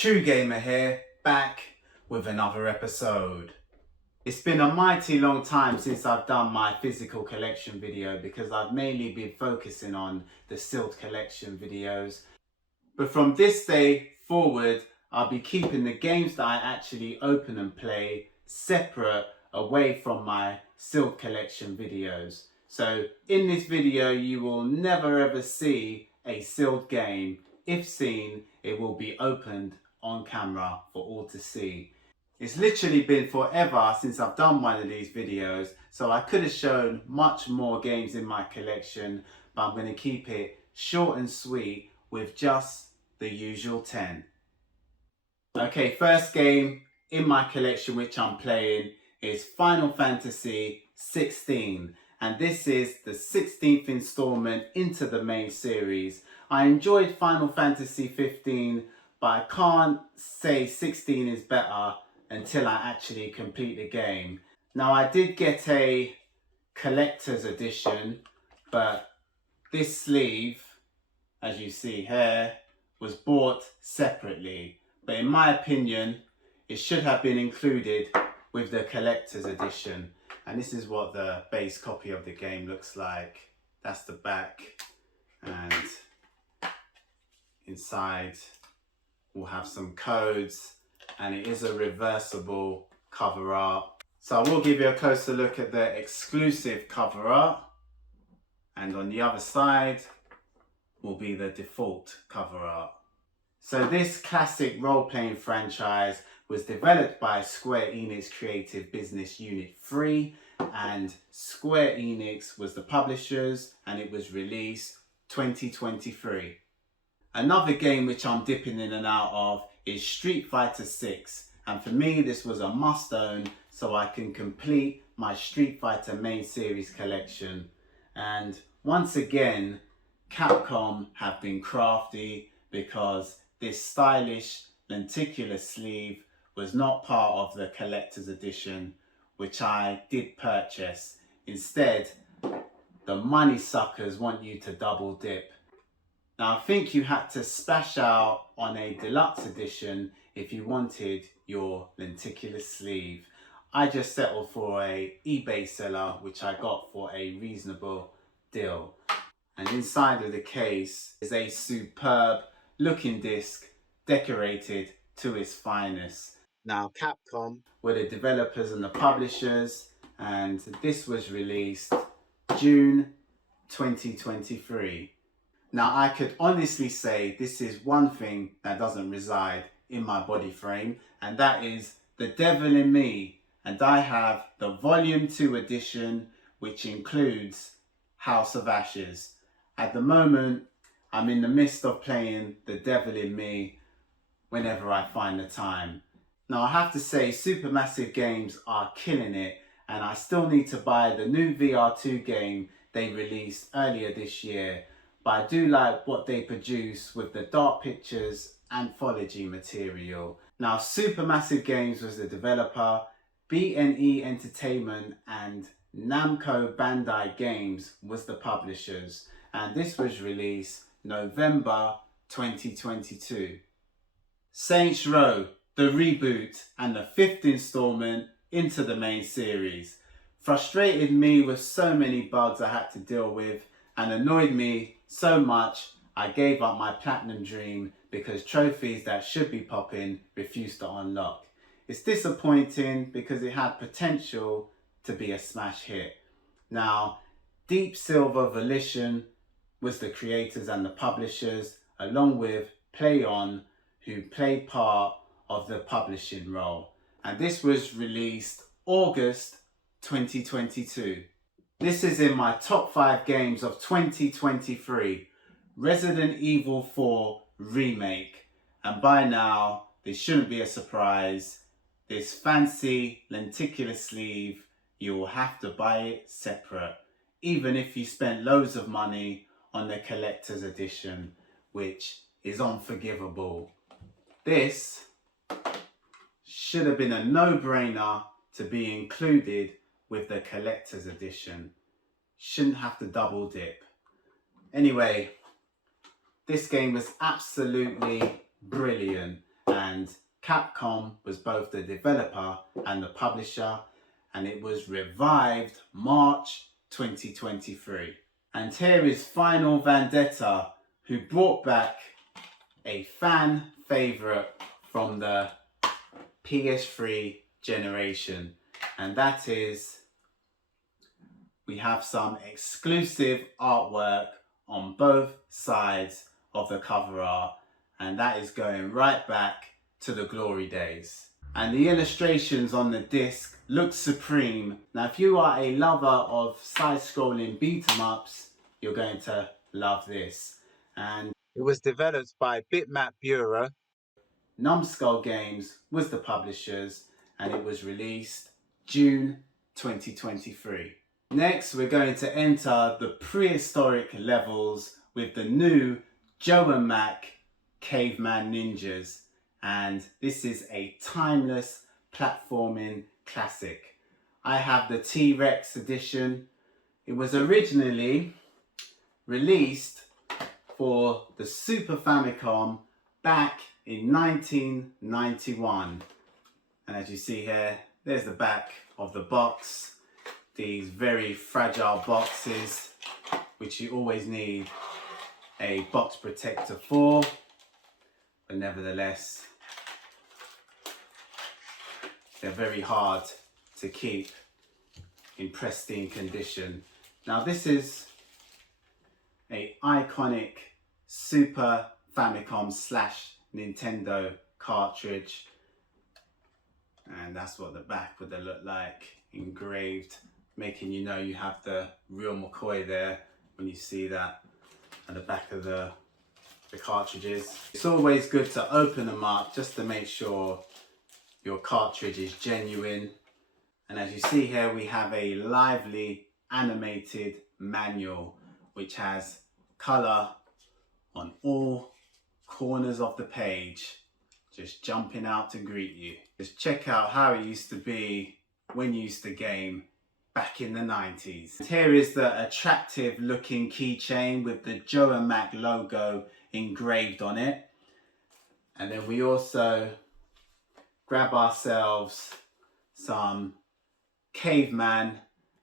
True Gamer here, back with another episode. It's been a mighty long time since I've done my physical collection video because I've mainly been focusing on the sealed collection videos. But from this day forward, I'll be keeping the games that I actually open and play separate away from my sealed collection videos. So in this video, you will never ever see a sealed game. If seen, it will be opened on camera for all to see. It's literally been forever since I've done one of these videos, so I could have shown much more games in my collection, but I'm going to keep it short and sweet with just the usual 10. Okay, first game in my collection which I'm playing is Final Fantasy 16, and this is the 16th installment into the main series. I enjoyed Final Fantasy 15, but I can't say 16 is better until I actually complete the game. Now, I did get a collector's edition, but this sleeve, as you see here, was bought separately. But in my opinion, it should have been included with the collector's edition. And this is what the base copy of the game looks like. That's the back, and inside we'll have some codes, and it is a reversible cover art. So I will give you a closer look at the exclusive cover art, and on the other side will be the default cover art. So this classic role-playing franchise was developed by Square Enix Creative Business Unit 3, and Square Enix was the publishers, and it was released 2023. Another game which I'm dipping in and out of is Street Fighter 6, and for me this was a must own so I can complete my Street Fighter main series collection. And once again, Capcom have been crafty because this stylish lenticular sleeve was not part of the collector's edition, which I did purchase. Instead, the money suckers want you to double dip. Now, I think you had to splash out on a deluxe edition if you wanted your lenticular sleeve. I just settled for a eBay seller, which I got for a reasonable deal. And inside of the case is a superb looking disc decorated to its finest. Now, Capcom were the developers and the publishers, and this was released June 2023. Now, I could honestly say this is one thing that doesn't reside in my body frame, and that is the devil in me. And I have the Volume 2 edition, which includes House of Ashes. At the moment, I'm in the midst of playing the devil in me whenever I find the time. Now, I have to say, Supermassive Games are killing it, and I still need to buy the new VR2 game they released earlier this year. But I do like what they produce with the Dark Pictures anthology material. Now, Supermassive Games was the developer, BNE Entertainment and Namco Bandai Games was the publishers, and this was released November 2022. Saints Row, the reboot and the 5th installment into the main series, frustrated me with so many bugs I had to deal with, and annoyed me so much I gave up my platinum dream because trophies that should be popping refused to unlock. It's disappointing because it had potential to be a smash hit. Now, Deep Silver Volition was the creators and the publishers, along with PlayOn, who played part of the publishing role. And this was released August 2022. This is in my top 5 games of 2023, Resident Evil 4 Remake. And by now, this shouldn't be a surprise. This fancy lenticular sleeve, you will have to buy it separate, even if you spent loads of money on the collector's edition, which is unforgivable. This should have been a no-brainer to be included with the collector's edition. Shouldn't have to double dip. Anyway, this game was absolutely brilliant, and and Capcom was both the developer and the publisher, and it was revived March 2023. And here is Final Vendetta, who brought back a fan favourite from the PS3 generation, and that is, we have some exclusive artwork on both sides of the cover art, and that is going right back to the glory days. And the illustrations on the disc look supreme. Now if you are a lover of side-scrolling beat-em-ups, you're going to love this. And it was developed by Bitmap Bureau. Numbskull Games was the publishers, and it was released June 2023. Next, we're going to enter the prehistoric levels with the new Joe and Mac Caveman Ninjas, and this is a timeless platforming classic. I have the T-Rex edition. It was originally released for the Super Famicom back in 1991, and as you see here, there's the back of the box. These very fragile boxes, which you always need a box protector for, but nevertheless, they're very hard to keep in pristine condition. Now this is a iconic Super Famicom / Nintendo cartridge, and that's what the back would look like, engraved, making you know you have the real McCoy there when you see that at the back of the cartridges. It's always good to open them up just to make sure your cartridge is genuine. And as you see here, we have a lively animated manual which has colour on all corners of the page, just jumping out to greet you. Just check out how it used to be when you used to game back in the 90s. Here is the attractive looking keychain with the Joe and Mac logo engraved on it. And then we also grab ourselves some caveman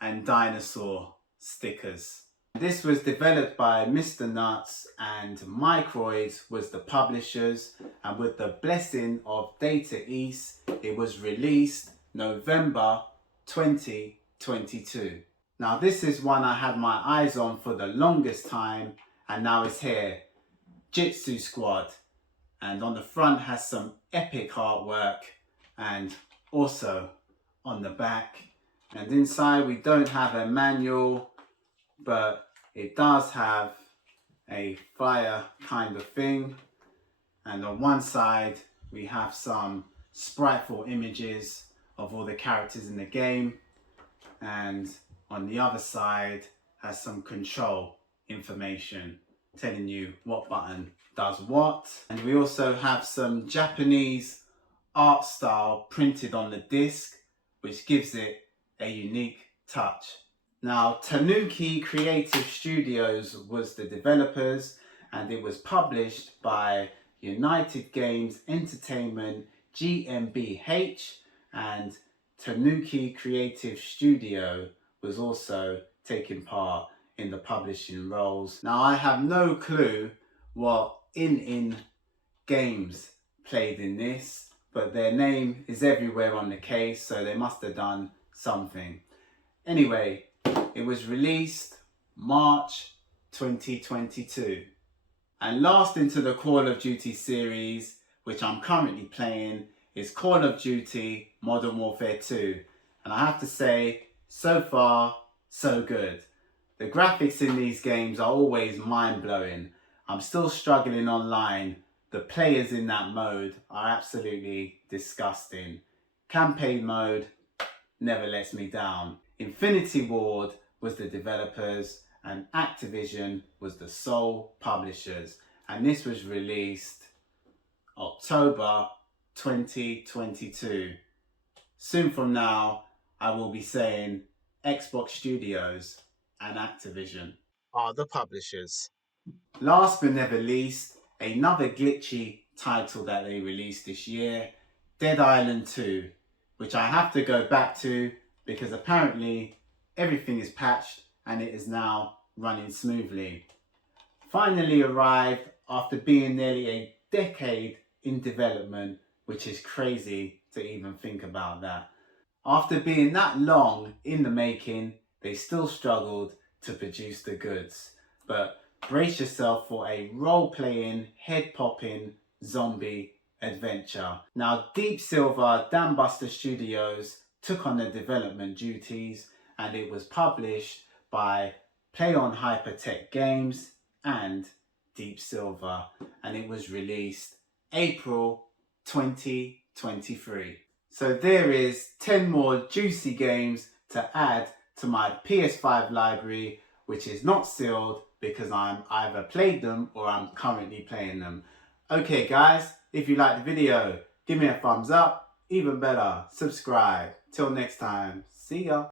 and dinosaur stickers. This was developed by Mr. Nuts, and Microids was the publishers, and with the blessing of Data East, it was released November 2022. Now this is one I had my eyes on for the longest time, and now it's here. Jitsu Squad, and on the front has some epic artwork, and also on the back. And inside we don't have a manual, but it does have a flyer kind of thing. And on one side we have some spriteful images of all the characters in the game, and on the other side has some control information telling you what button does what. And we also have some Japanese art style printed on the disc, which gives it a unique touch. Now Tanuki Creative Studios was the developers, and it was published by United Games Entertainment GmbH, and Tanuki Creative Studio was also taking part in the publishing roles. Now I have no clue what in games played in this, but their name is everywhere on the case, so they must have done something. Anyway, it was released March 2022. And last into the Call of Duty series, which I'm currently playing, is Call of Duty Modern Warfare 2. And I have to say, so far, so good. The graphics in these games are always mind-blowing. I'm still struggling online. The players in that mode are absolutely disgusting. Campaign mode never lets me down. Infinity Ward was the developers, and Activision was the sole publishers. And this was released October 2022. Soon from now, I will be saying Xbox Studios and Activision are the publishers. Last but never least, another glitchy title that they released this year, Dead Island 2, which I have to go back to because apparently everything is patched and it is now running smoothly. Finally arrived after being nearly a decade in development, which is crazy to even think about that. After being that long in the making, they still struggled to produce the goods. But brace yourself for a role-playing, head-popping zombie adventure. Now, Deep Silver Dambuster Studios took on the development duties, and it was published by Play on Hypertech Games and Deep Silver, and it was released April 2023. So there is 10 more juicy games to add to my PS5 library, which is not sealed because I'm either played them or I'm currently playing them. Okay guys, if you liked the video, give me a thumbs up. Even better, subscribe. Till next time, see ya.